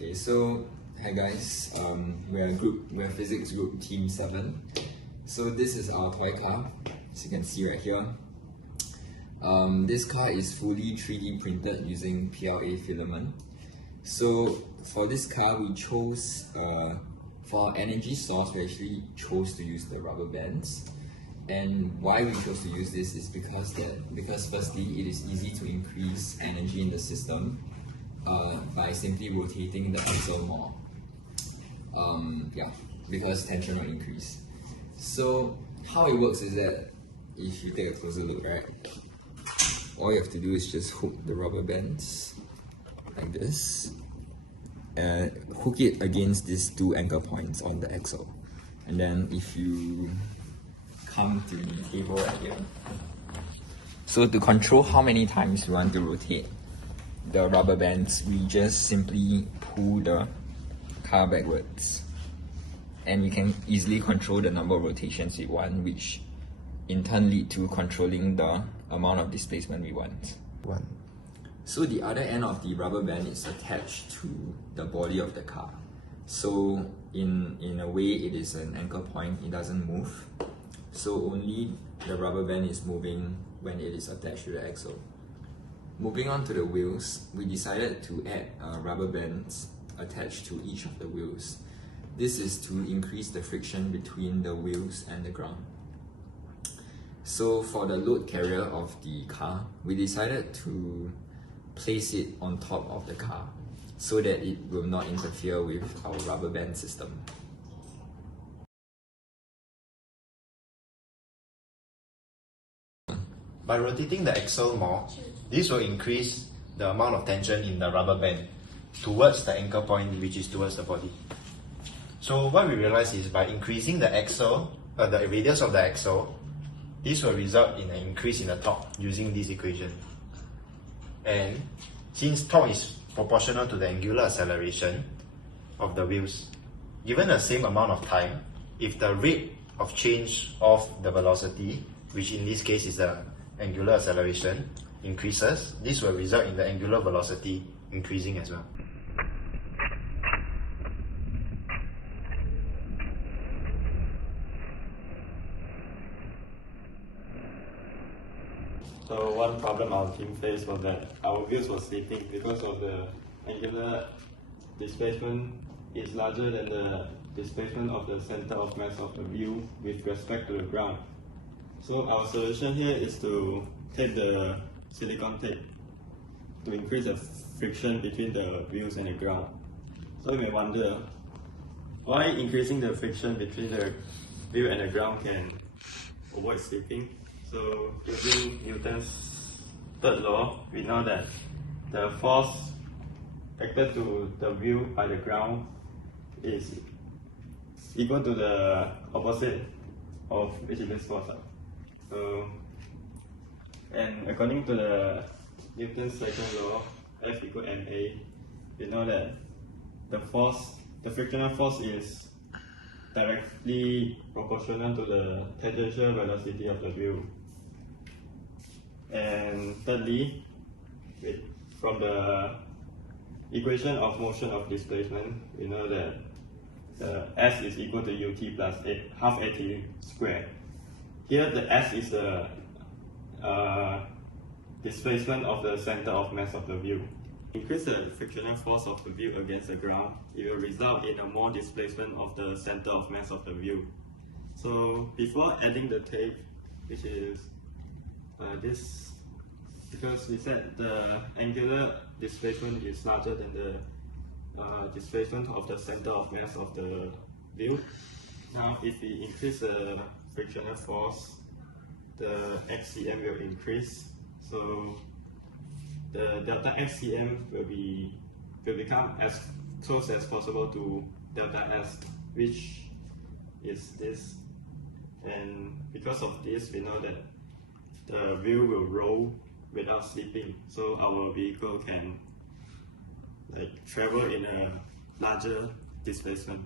Okay, so hi guys, we're physics group team 7. So this is our toy car, as you can see right here. This car is fully 3D printed using PLA filament. So for this car, we chose, for our energy source, we actually chose to use the rubber bands. And why we chose to use this is because firstly, it is easy to increase energy in the system by simply rotating the axle more. Because tension will increase. So how it works is that if you take a closer look, right, all you have to do is just hook the rubber bands like this and hook it against these two anchor points on the axle. And then if you come to the table right here, so to control how many times you want to rotate the rubber bands, we just simply pull the car backwards, and we can easily control the number of rotations we want, which in turn lead to controlling the amount of displacement we want. So the other end of the rubber band is attached to the body of the car. So in a way, it is an anchor point, it doesn't move. So only the rubber band is moving when it is attached to the axle. Moving on to the wheels, we decided to add rubber bands attached to each of the wheels. This is to increase the friction between the wheels and the ground. So for the load carrier of the car, we decided to place it on top of the car so that it will not interfere with our rubber band system. By rotating the axle more, this will increase the amount of tension in the rubber band towards the anchor point, which is towards the body. So what we realize is by increasing the axle, the radius of the axle, this will result in an increase in the torque using this equation. And since torque is proportional to the angular acceleration of the wheels, given the same amount of time, if the rate of change of the velocity, which in this case is the angular acceleration, increases, this will result in the angular velocity increasing as well. So one problem our team faced was that our wheels were slipping because of the angular displacement is larger than the displacement of the center of mass of the wheel with respect to the ground. So our solution here is to take the silicone tape to increase the friction between the wheels and the ground. So you may wonder why increasing the friction between the wheel and the ground can avoid slipping. So using Newton's third law, we know that the force acted to the wheel by the ground is equal to the opposite of which is this force. So, and according to the Newton's second law, F equal ma, we know that the frictional force is directly proportional to the tangential velocity of the wheel. And thirdly, from the equation of motion of displacement, we know that the S is equal to ut plus half at squared. Here the S is the displacement of the center of mass of the wheel. Increase the frictional force of the wheel against the ground, it will result in a more displacement of the center of mass of the wheel. So before adding the tape, which is this, because we said the angular displacement is larger than the displacement of the center of mass of the wheel. Now if we increase the frictional force, the XCM will increase. So the delta XCM will become as close as possible to delta S, which is this. And because of this, we know that the wheel will roll without slipping. So our vehicle can travel in a larger displacement.